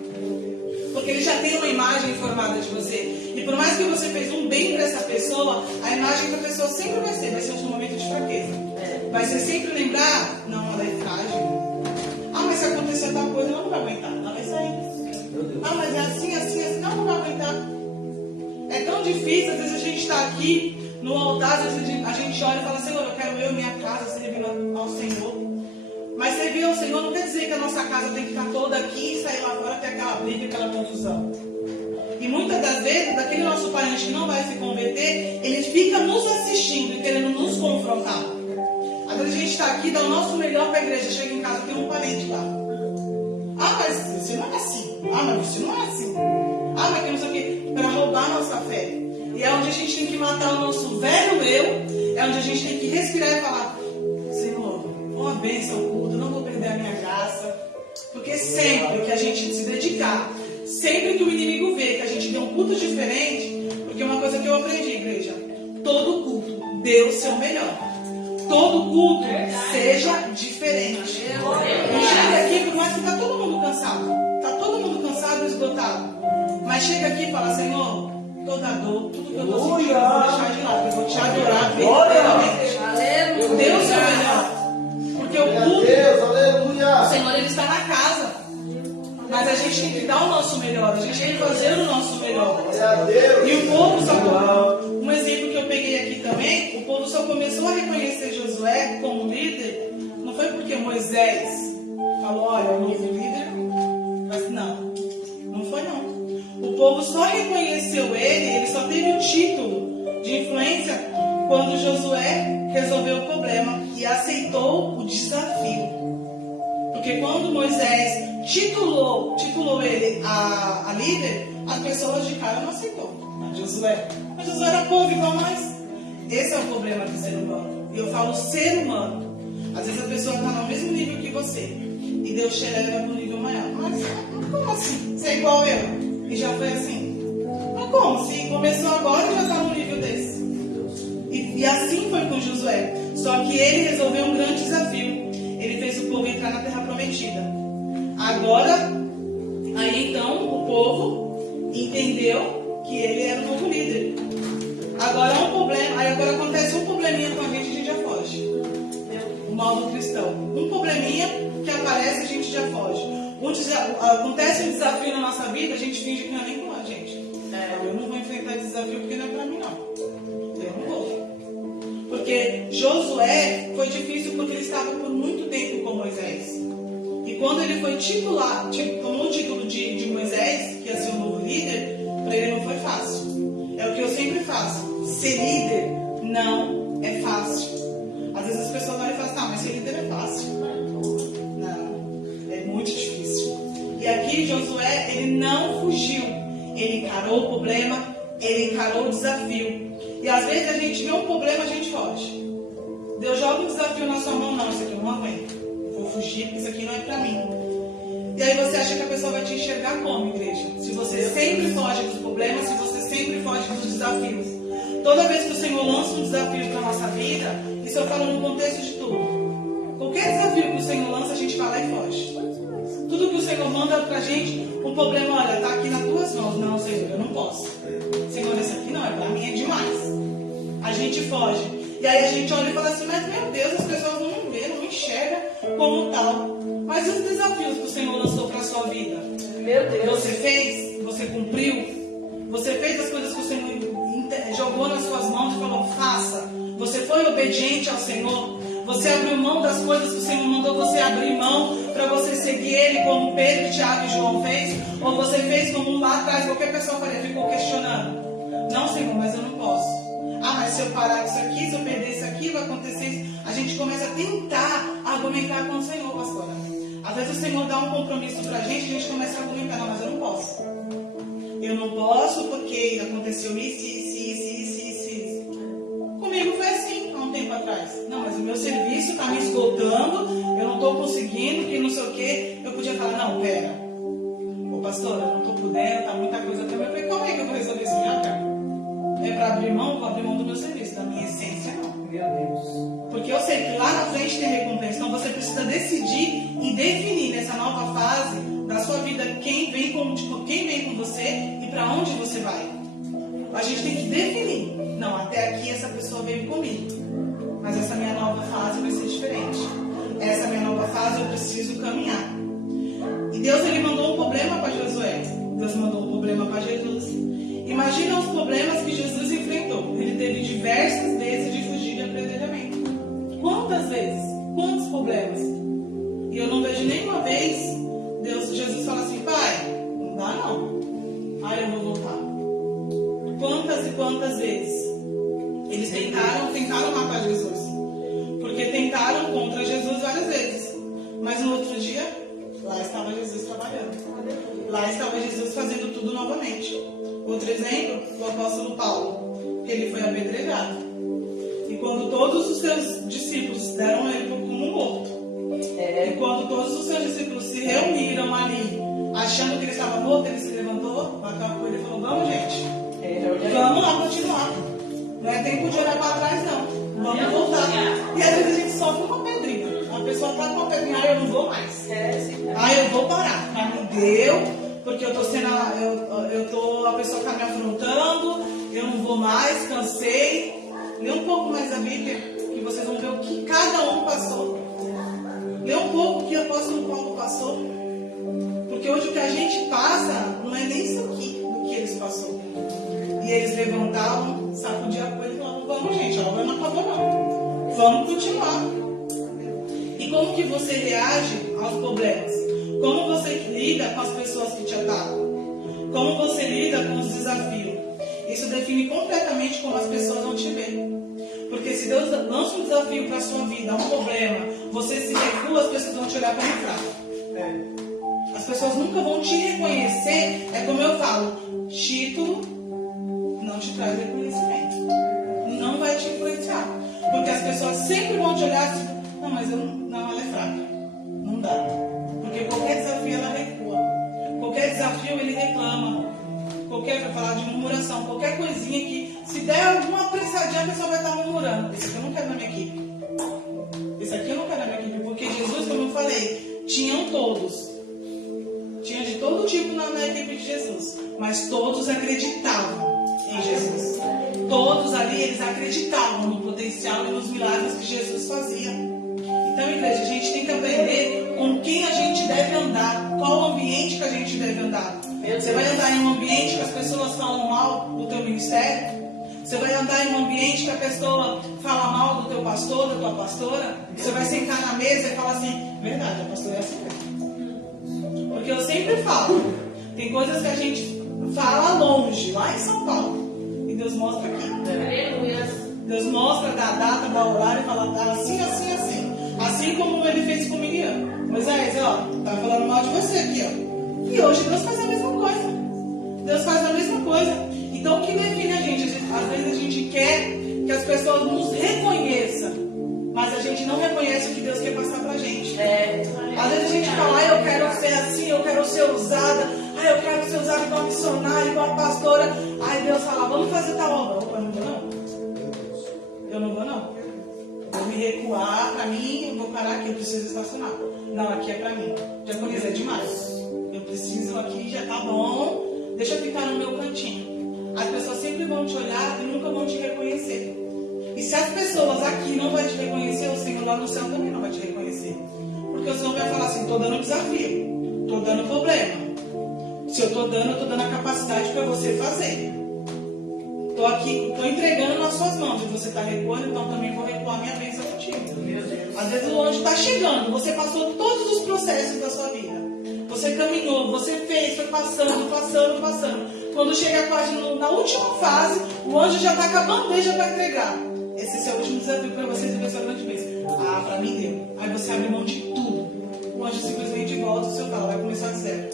Porque ele já tem uma imagem formada de você. E por mais que você fez um bem para essa pessoa, a imagem da pessoa sempre vai ser um momento de fraqueza. Vai ser sempre lembrar, não, ela é frágil. Mas se acontecer tal coisa, não vai aguentar. Ela vai sair. Mas é assim, não vai aguentar. É tão difícil, às vezes a gente está aqui No altar, às vezes a gente olha e fala, Senhor, eu quero eu e minha casa servir ao Senhor. Mas servir ao Senhor não quer dizer que a nossa casa tem que ficar toda aqui e sair lá fora ter aquela briga, aquela confusão. E muitas das vezes, daquele nosso parente que não vai se converter, ele fica nos assistindo e querendo nos confrontar. Às vezes a gente está aqui, dá o nosso melhor para a igreja, chega em casa, tem um parente lá. Ah, mas você não é assim. Ah, mas você não é assim. Ah, mas que não sei o quê. Para roubar a nossa fé. E é onde a gente tem que matar o nosso velho eu, é onde a gente tem que respirar e falar, Senhor, uma bênção ao culto, eu não vou perder a minha graça. Porque sempre que a gente se dedicar, sempre que o inimigo vê que a gente tem um culto diferente, porque uma coisa que eu aprendi, igreja, todo culto dê o seu melhor. Todo culto seja diferente. Não chega aqui, por mais que está todo mundo cansado. Está todo mundo cansado e esgotado. Mas chega aqui e fala, Senhor, toda dor, tudo que eu estou sentindo, eu vou deixar de lado. Eu vou te adorar verdadeiramente. Dê o seu melhor. Porque o culto, o Senhor, Ele está na casa. Mas a gente tem que dar o nosso melhor. A gente tem que fazer o nosso melhor. E o povo só... Um exemplo que eu peguei aqui também, o povo só começou a reconhecer Josué como líder, não foi porque Moisés falou, olha, o novo líder, mas não foi não. O povo só reconheceu ele só teve o título de influência quando Josué resolveu o problema e aceitou o desafio. Porque quando Moisés titulou ele a líder, as pessoas de cara não aceitou. Josué. Mas Josué era povo igual nós. Esse é o problema do ser humano. E eu falo ser humano. Às vezes a pessoa está no mesmo nível que você. E Deus te leva para um nível maior. Mas como assim? Você é igual eu? E já foi assim? Mas como? Se começou agora e já está no nível desse. E assim foi com Josué. Só que ele resolveu um grande desafio. Ele fez o povo entrar na terra prometida. Agora, aí então o povo entendeu que ele era o novo líder. Agora é um problema, aí agora acontece um probleminha com a gente já foge. O mal do cristão. Um probleminha que aparece, a gente já foge. Acontece um desafio na nossa vida, a gente finge que não é nem com a gente. Eu não vou enfrentar esse desafio porque não é pra mim não. Eu não vou. Porque Josué foi difícil porque ele estava por muito tempo com Moisés. E quando ele foi titular, tomou o título de Moisés, que ia ser o novo líder, para ele não foi fácil. É o que eu sempre faço. Ser líder não é fácil. Às vezes as pessoas olham e falam, tá, mas ser líder é fácil. Não, é muito difícil. E aqui Josué, ele não fugiu. Ele encarou o problema, ele encarou o desafio. E às vezes a gente vê um problema, a gente foge. Deus joga um desafio na sua mão, não, isso aqui eu não aguento. Eu vou fugir, porque isso aqui não é para mim. E aí você acha que a pessoa vai te enxergar como, igreja? Se você sempre foge dos problemas, se você sempre foge dos desafios. Toda vez que o Senhor lança um desafio para a nossa vida, isso eu falo no contexto de tudo. Qualquer desafio que o Senhor lança, a gente vai lá e foge. Tudo que o Senhor manda pra gente, um problema, olha, tá aqui nas tuas mãos. Não, Senhor, eu não posso. Senhor, esse aqui não, pra mim é demais. A gente foge. E aí a gente olha e fala assim, mas meu Deus, as pessoas não vê, não enxergam como tal. Mas e os desafios que o Senhor lançou para a sua vida? Meu Deus. Você fez? Você cumpriu? Você fez as coisas que o Senhor jogou nas suas mãos e falou, faça. Você foi obediente ao Senhor? Você abriu mão das coisas que o Senhor mandou você abrir mão para você seguir Ele, como Pedro, Tiago e João fez? Ou você fez como lá atrás, qualquer pessoa faria, ficou questionando? Não, Senhor, mas eu não posso. Ah, mas se eu parar isso aqui, se eu perder isso aqui, vai acontecer isso. A gente começa a tentar argumentar com o Senhor, pastora. Às vezes o Senhor dá um compromisso pra gente, a gente começa a argumentar, não, mas eu não posso. Eu não posso porque aconteceu isso. Comigo foi assim, há um tempo atrás. Não, mas o meu serviço está me esgotando, eu não estou conseguindo, que não sei o quê. Eu podia falar, não, pera. Ô pastora, eu não estou podendo, tá muita coisa também. Eu falei, como é que eu vou resolver isso? Minha cara? É para abrir mão? Vou abrir mão do meu serviço, da minha essência, não. Meu Deus. Porque eu sei que lá na frente tem recompensa. Então você precisa decidir e definir nessa nova fase da sua vida quem vem com você e para onde você vai. A gente tem que definir. Não, até aqui essa pessoa veio comigo. Mas essa minha nova fase vai ser diferente. Essa minha nova fase eu preciso caminhar. E Deus, ele mandou um problema para Josué. Deus mandou um problema para Jesus. Imagina os problemas que Jesus enfrentou. Ele teve diversos Quantas vezes? Quantos problemas? E eu não vejo nenhuma vez Jesus fala assim, pai, não dá não. Ai, eu vou voltar. Quantas e quantas vezes eles tentaram matar Jesus? Porque tentaram contra Jesus várias vezes. Mas no outro dia, lá estava Jesus trabalhando. Lá estava Jesus fazendo tudo novamente. Outro exemplo, o apóstolo Paulo, que ele foi apedrejado. E quando todos os seus discípulos deram ele como morto, e quando todos os seus discípulos se reuniram ali, achando que ele estava morto, ele se levantou, bateu a poeira e falou, vamos gente, vamos lá continuar. Não é tempo de olhar para trás não, vamos voltar. E às vezes a gente sofre uma pedrinha. A pessoa está com uma pedrinha, eu não vou mais. Eu vou parar. Mas não deu, porque eu tô a pessoa está me afrontando, eu não vou mais, cansei. Lê um pouco mais a Bíblia, que vocês vão ver o que cada um passou. Lê um pouco o que o apóstolo Paulo passou. Porque hoje o que a gente passa não é nem isso aqui do que eles passaram. E eles levantavam, sacudiam a poeira e falavam, vamos gente, a obra não acabou não. Vamos continuar. E como que você reage aos problemas? Como você lida com as pessoas que te atacam? Como você lida com os desafios? Isso define completamente como as pessoas vão te ver. Porque se Deus lança um desafio para a sua vida, um problema, você se recua, as pessoas vão te olhar como fraco. As pessoas nunca vão te reconhecer. É como eu falo, título não te traz reconhecimento. Não vai te influenciar. Porque as pessoas sempre vão te olhar assim, não, mas ela é fraca. Não dá. Porque qualquer desafio ela recua. Qualquer desafio ele reclama. Vai falar de murmuração, qualquer coisinha que, se der alguma apressadinha, a pessoa vai estar murmurando. Esse aqui eu não quero na minha equipe. Esse aqui eu não quero na minha equipe, porque Jesus, como eu falei, tinham todos. Tinha de todo tipo na equipe de Jesus, mas todos acreditavam em Jesus. Todos ali, eles acreditavam no potencial e nos milagres que Jesus fazia. Então, igreja, a gente tem que aprender com quem a gente deve andar, qual o ambiente que a gente deve andar. Você vai andar em um ambiente que as pessoas falam mal do teu ministério? Você vai andar em um ambiente que a pessoa fala mal do teu pastor, da tua pastora? Você vai sentar na mesa e falar assim, verdade, a pastora é assim mesmo. Porque eu sempre falo, tem coisas que a gente fala longe, lá em São Paulo, e Deus mostra aqui. Deus mostra da data, da horário e fala, tá assim, assim, assim. Assim como ele fez com Miriam. Moisés, ó, tá falando mal de você aqui, ó. E hoje Deus faz a mesma coisa. Deus faz a mesma coisa. Então o que define a gente? Às vezes a gente quer que as pessoas nos reconheçam, mas a gente não reconhece o que Deus quer passar pra gente. Às vezes a gente fala, eu quero ser assim, eu quero ser usada, eu quero ser usada igual a missionária, igual a pastora. Aí Deus fala, vamos fazer tal obra. Opa, eu não vou não. Eu não vou não. Vou me recuar, pra mim, eu vou parar aqui, eu preciso estacionar. Não, aqui é pra mim. Japonês é demais. Eu preciso aqui, já tá bom, deixa eu ficar no meu cantinho. As pessoas sempre vão te olhar e nunca vão te reconhecer. E se as pessoas aqui não vão te reconhecer, o Senhor lá no céu também não vai te reconhecer. Porque o Senhor vai falar assim, estou dando desafio, estou dando problema. Se eu estou dando a capacidade para você fazer. Estou aqui, estou entregando nas suas mãos. E você está recuando, então também vou recuar minha bênção contigo. Às vezes o anjo está chegando, você passou todos os processos da sua vida. Você caminhou, você fez, foi passando. Quando chega quase na última fase, o anjo já está com a bandeja para entregar. Esse é o último desafio para você ter essa grande vez. Ah, para mim deu. Aí você abre mão de tudo. O anjo simplesmente volta e o seu fala, vai começar de zero.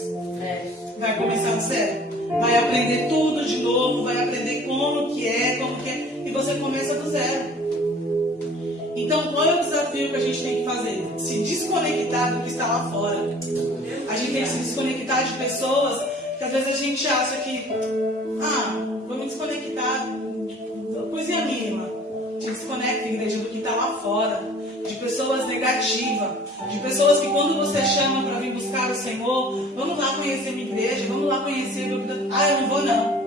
Vai começar do zero. Vai aprender tudo de novo, vai aprender como que é, e você começa do zero. Então, qual é o desafio que a gente tem que fazer? Se desconectar do que está lá fora. A gente tem que se desconectar de pessoas que às vezes a gente acha que, vou me desconectar, coisinha mínima. Te desconecta, igreja, do que está lá fora. De pessoas negativas, de pessoas que quando você chama para vir buscar o Senhor, vamos lá conhecer minha igreja, vamos lá conhecer meu... eu não vou não.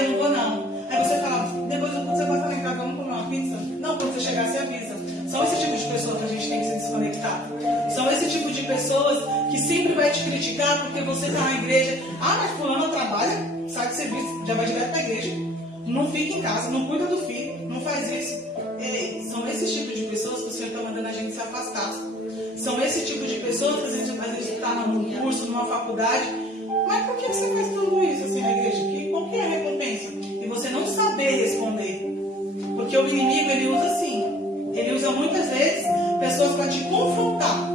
Eu não vou não. Aí você fala, depois você vai falar em casa, vamos comer uma pizza? Não, quando você chegar, você avisa. São esse tipo de pessoas que a gente tem que se desconectar. São esse tipo de pessoas que sempre vai te criticar porque você está na igreja. Mas fulano trabalha, sai de serviço, já vai direto para a igreja. Não fica em casa, não cuida do filho, não faz isso. São esses tipos de pessoas que o Senhor está se afastar. São esse tipo de pessoas que às vezes está num curso, numa faculdade. Mas por que você faz tudo isso assim na igreja? Qual que é a recompensa? E você não saber responder. Porque o inimigo, ele usa assim. Ele usa muitas vezes pessoas para te confrontar.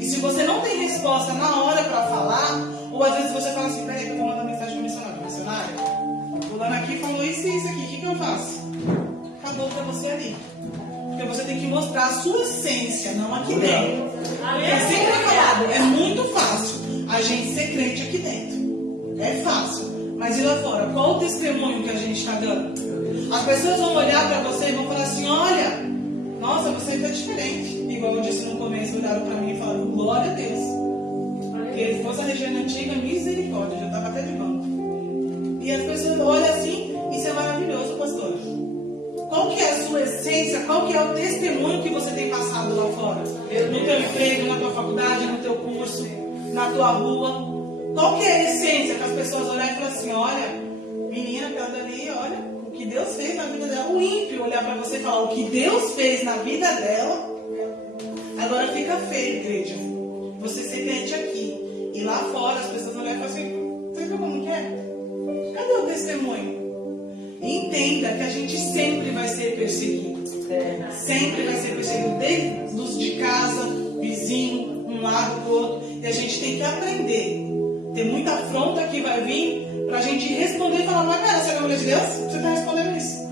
E se você não tem resposta na hora para falar, ou às vezes você fala assim, peraí, que eu vou mandar mensagem para missionário. Missionário, fulano aqui falou isso e isso aqui, o que eu faço? Acabou para você ali. Porque você tem que mostrar a sua essência, não aqui dentro. É sempre falado, é muito fácil a gente ser crente aqui dentro. É fácil. Mas e lá fora? Qual o testemunho que a gente está dando? As pessoas vão olhar para você e vão falar assim, olha, nossa, você está diferente. Igual eu disse no começo, olharam para mim e falaram, glória a Deus. Porque se fosse a região antiga, misericórdia, já estava até de banco. E as pessoas olham assim, isso é maravilhoso, pastor. Qual que é a sua essência? Qual que é o testemunho que você tem passado lá fora? No teu emprego, na tua faculdade, no teu curso, na tua rua. Qual que é a essência que as pessoas olham e falam assim, olha, menina, aquela dali, olha, o que Deus fez na vida dela. O ímpio olhar para você e falar o que Deus fez na vida dela. Agora fica feio, igreja. Você ser crente aqui. E lá fora as pessoas olham e falam assim, você viu como que é? Cadê o testemunho? Entenda que a gente sempre vai ser perseguido. Sempre vai ser perseguido. Desde os de casa, vizinho, um lado pro outro. E a gente tem que aprender. Tem muita afronta que vai vir pra gente responder e falar, mas cara, você é a mulher de Deus? Você está respondendo isso?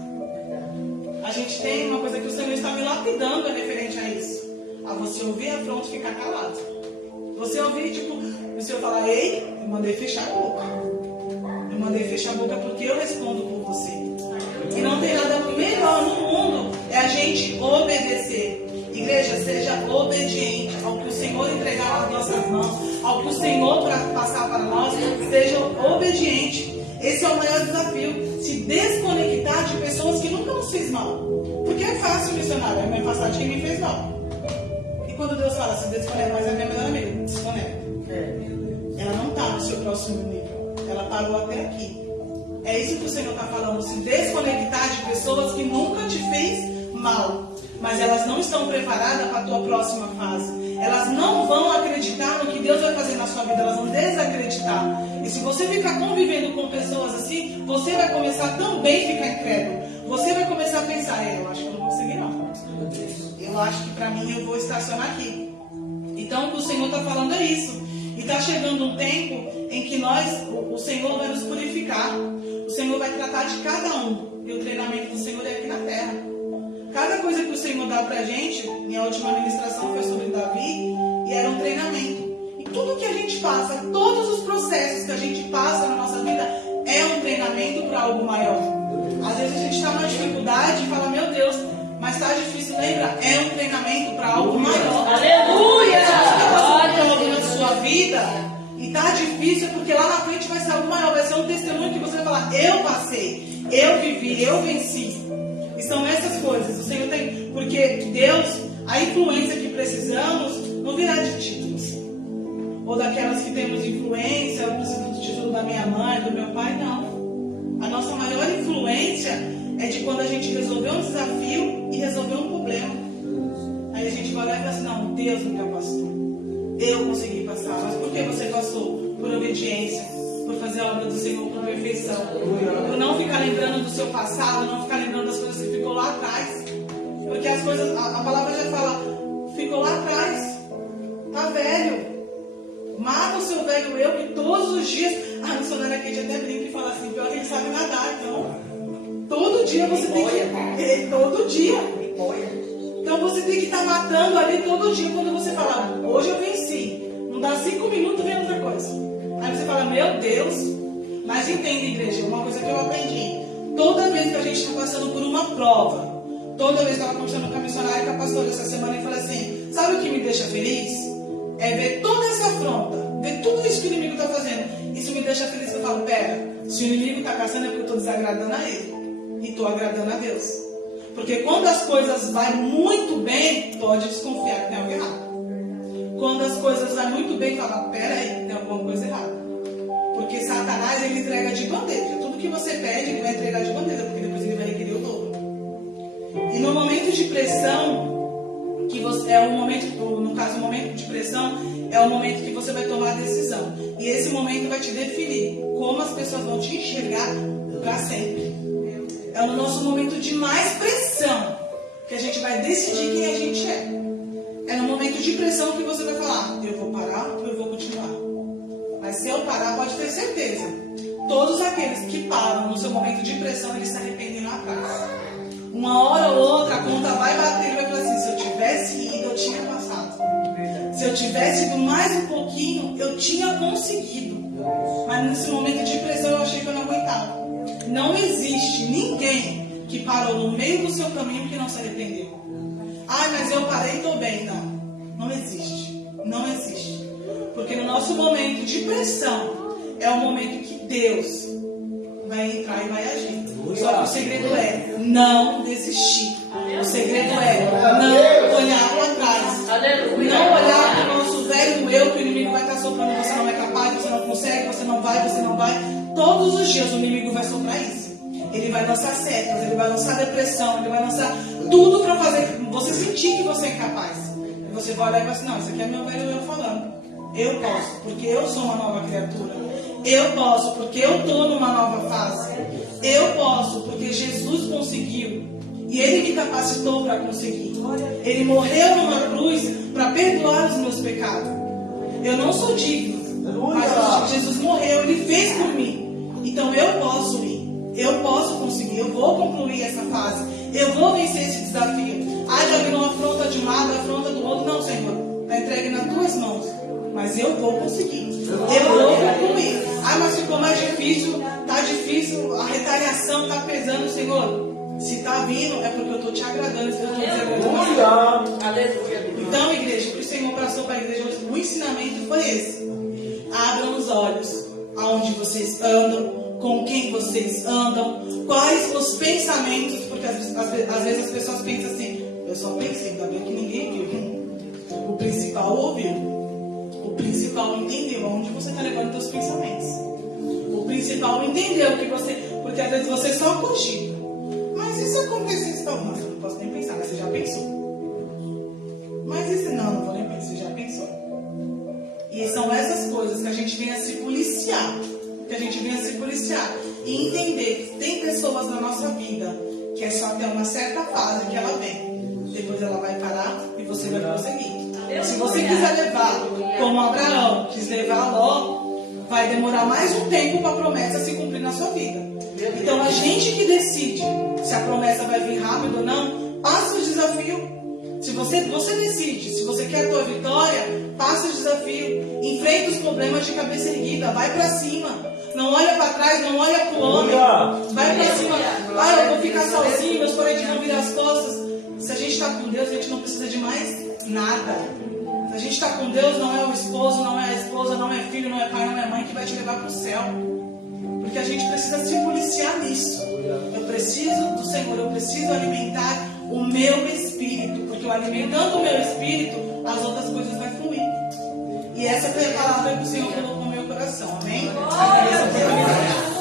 A gente tem uma coisa que o Senhor está me lapidando referente a isso. A você ouvir a afronta e ficar calado. Você ouvir, tipo, o Senhor falar, ei, eu mandei fechar a boca. Eu mandei fechar a boca porque eu respondo por você. E não tem nada melhor no mundo é a gente obedecer. Igreja, seja obediente ao que o Senhor entregar nas nossas mãos, ao que o Senhor passar para nós, seja obediente. Esse é o maior desafio, se desconectar de pessoas que nunca nos fez mal. Porque é fácil, missionário, é me afastar de quem me fez mal. E quando Deus fala, se desconecta, mas é minha melhor amiga, desconecta. Ela não está no seu próximo nível, ela parou até aqui. É isso que o Senhor está falando, se desconectar de pessoas que nunca te fez mal. Mas elas não estão preparadas para a tua próxima fase. Elas não vão acreditar no que Deus vai fazer na sua vida. Elas vão desacreditar. E se você ficar convivendo com pessoas assim, você vai começar também a ficar incrédulo. Você vai começar a pensar, eu acho que eu não consegui não. Eu acho que para mim eu vou estacionar aqui. Então o que o Senhor está falando é isso. E está chegando um tempo em que o Senhor vai nos purificar. O Senhor vai tratar de cada um. E o treinamento do Senhor é aqui na terra. Cada coisa que o Senhor dá pra gente, minha última ministração foi sobre Davi, e era um treinamento. E tudo que a gente passa, todos os processos que a gente passa na nossa vida, é um treinamento para algo maior. Às vezes a gente está numa dificuldade e fala, meu Deus, mas está difícil, lembra? É um treinamento para algo maior. Aleluia! Se você está passando por algo na sua vida, e está difícil, porque lá na frente vai ser algo maior, vai ser um testemunho que você vai falar, eu passei, eu vivi, eu venci. E são essas coisas, o Senhor tem, porque Deus, a influência que precisamos, não virá de títulos, ou daquelas que temos influência, eu preciso do título da minha mãe, do meu pai, não. A nossa maior influência é de quando a gente resolveu um desafio e resolveu um problema. Aí a gente vai lá e fala assim, não, Deus me capacitou, eu consegui passar. Mas por que você passou? Por obediência, por fazer a obra do Senhor com perfeição, por não ficar lembrando do seu passado, não ficar lembrando das coisas que ficou lá atrás, porque as coisas, a palavra já fala, ficou lá atrás, tá velho, mata o seu velho eu, que todos os dias, a missionária Kate até brinca e fala assim, pior que ele sabe nadar, então todo dia você tem que, todo dia, então você tem que estar matando ali todo dia. Quando você fala, hoje eu venci, não dá 5 minutos vem outra coisa. Aí você fala, meu Deus. Mas entenda, igreja, uma coisa que eu aprendi. Toda vez que a gente está passando por uma prova, toda vez que eu estava conversando com a missionária e com a pastora essa semana, eu falei assim, sabe o que me deixa feliz? É ver toda essa afronta, ver tudo isso que o inimigo está fazendo. Isso me deixa feliz, eu falo, pera, se o inimigo está caçando é porque eu estou desagradando a ele. E estou agradando a Deus. Porque quando as coisas vão muito bem, pode desconfiar que tem algo errado. Quando as coisas vão muito bem, fala, pera aí, tem alguma coisa errada. Porque Satanás, ele entrega de bandeja. Tudo que você pede, ele vai entregar de bandeja, porque depois ele vai requerer o dobro. E no momento de pressão, que é um momento, no caso, o momento de pressão, é o momento que você vai tomar a decisão. E esse momento vai te definir como as pessoas vão te enxergar para sempre. É no nosso momento de mais pressão que a gente vai decidir quem a gente é. É no momento de pressão que você vai falar, eu vou parar ou eu vou continuar. Mas se eu parar, pode ter certeza. Todos aqueles que param no seu momento de pressão, eles se arrependem lá atrás. Uma hora ou outra, a conta vai bater e vai falar assim, se eu tivesse ido, eu tinha passado. Se eu tivesse ido mais um pouquinho, eu tinha conseguido. Mas nesse momento de pressão, eu achei que eu não aguentava. Não existe ninguém que parou no meio do seu caminho que não se arrependeu. Ah, mas eu parei e estou bem. Não existe. Não existe. Porque no nosso momento de pressão, é o momento que Deus vai entrar e vai agir. Só que o segredo é não desistir. O segredo é não olhar para trás. Não olhar para o nosso velho eu, que o inimigo vai estar soprando. Você não é capaz, você não consegue, você não vai, você não vai. Todos os dias o inimigo vai soprar isso. Ele vai lançar setas, ele vai lançar depressão, ele vai lançar tudo para fazer você sentir que você é incapaz. E você vai olhar e vai assim, não, isso aqui é meu velho eu falando. Eu posso, porque eu sou uma nova criatura. Eu posso, porque eu estou numa nova fase. Eu posso, porque Jesus conseguiu. E Ele me capacitou para conseguir. Ele morreu numa cruz para perdoar os meus pecados. Eu não sou digno, mas Jesus morreu, Ele fez por mim. Então eu posso ir. Eu posso conseguir, eu vou concluir essa fase. Eu vou vencer esse desafio. Ah, já virou uma afronta de um lado, afronta do outro. Não, Senhor, está entregue nas tuas mãos. Mas eu vou conseguir. Eu vou concluir. Ah, mas ficou mais difícil. Está difícil, a retaliação está pesando, Senhor. Se está vindo, é porque eu estou te agradando. Então, igreja, o que o Senhor passou para a igreja hoje, o ensinamento foi esse. Abram os olhos aonde vocês andam, com quem vocês andam, quais os pensamentos, porque às vezes as pessoas pensam assim, eu só pensei, ainda bem que ninguém viu. O principal ouviu. O principal entendeu aonde você está levando os seus pensamentos. O principal entendeu que você, porque às vezes você só cogita. Mas e se acontecesse tal? Não, eu não posso nem pensar, mas você já pensou. Mas isso não vou nem pensar, você já pensou. E são essas coisas que a gente vem a se policiar. E entender que tem pessoas na nossa vida que é só até uma certa fase que ela vem. Depois ela vai parar e você vai prosseguir. Se você quiser levar, como Abraão quis levar Ló, vai demorar mais um tempo para a promessa se cumprir na sua vida. Então a gente que decide se a promessa vai vir rápido ou não, passa o desafio. Se você decide, se você quer a tua vitória, passa o desafio. Enfrenta os problemas de cabeça erguida, vai para cima. Não olha para trás, não olha para o homem. Vai para cima. Ah, eu vou ficar sozinho, meus parentes vão virar as costas. Se a gente está com Deus, a gente não precisa de mais nada. Se a gente está com Deus, não é o esposo, não é a esposa, não é filho, não é pai, não é mãe que vai te levar para o céu. Porque a gente precisa se policiar nisso. Eu preciso do Senhor, eu preciso alimentar o meu espírito. Porque eu alimentando o meu espírito, as outras coisas vão fluir. E essa foi a palavra que o Senhor colocou no meu coração. Amém? Essa oportunidade.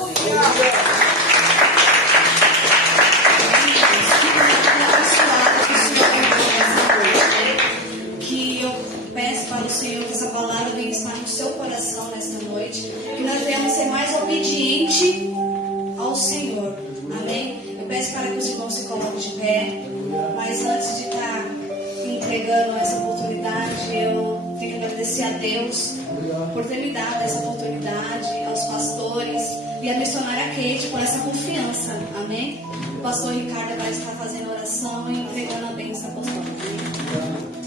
Para o Senhor que essa palavra venha estar no seu coração nesta noite, que nós venhamos ser mais obedientes ao Senhor, amém? Eu peço para que os irmãos se coloquem de pé, mas antes de estar entregando essa oportunidade, eu tenho que agradecer a Deus por ter me dado essa oportunidade, aos pastores e a missionária Kate por essa confiança, amém? O pastor Ricardo vai estar fazendo oração e entregando a bênção apostólica.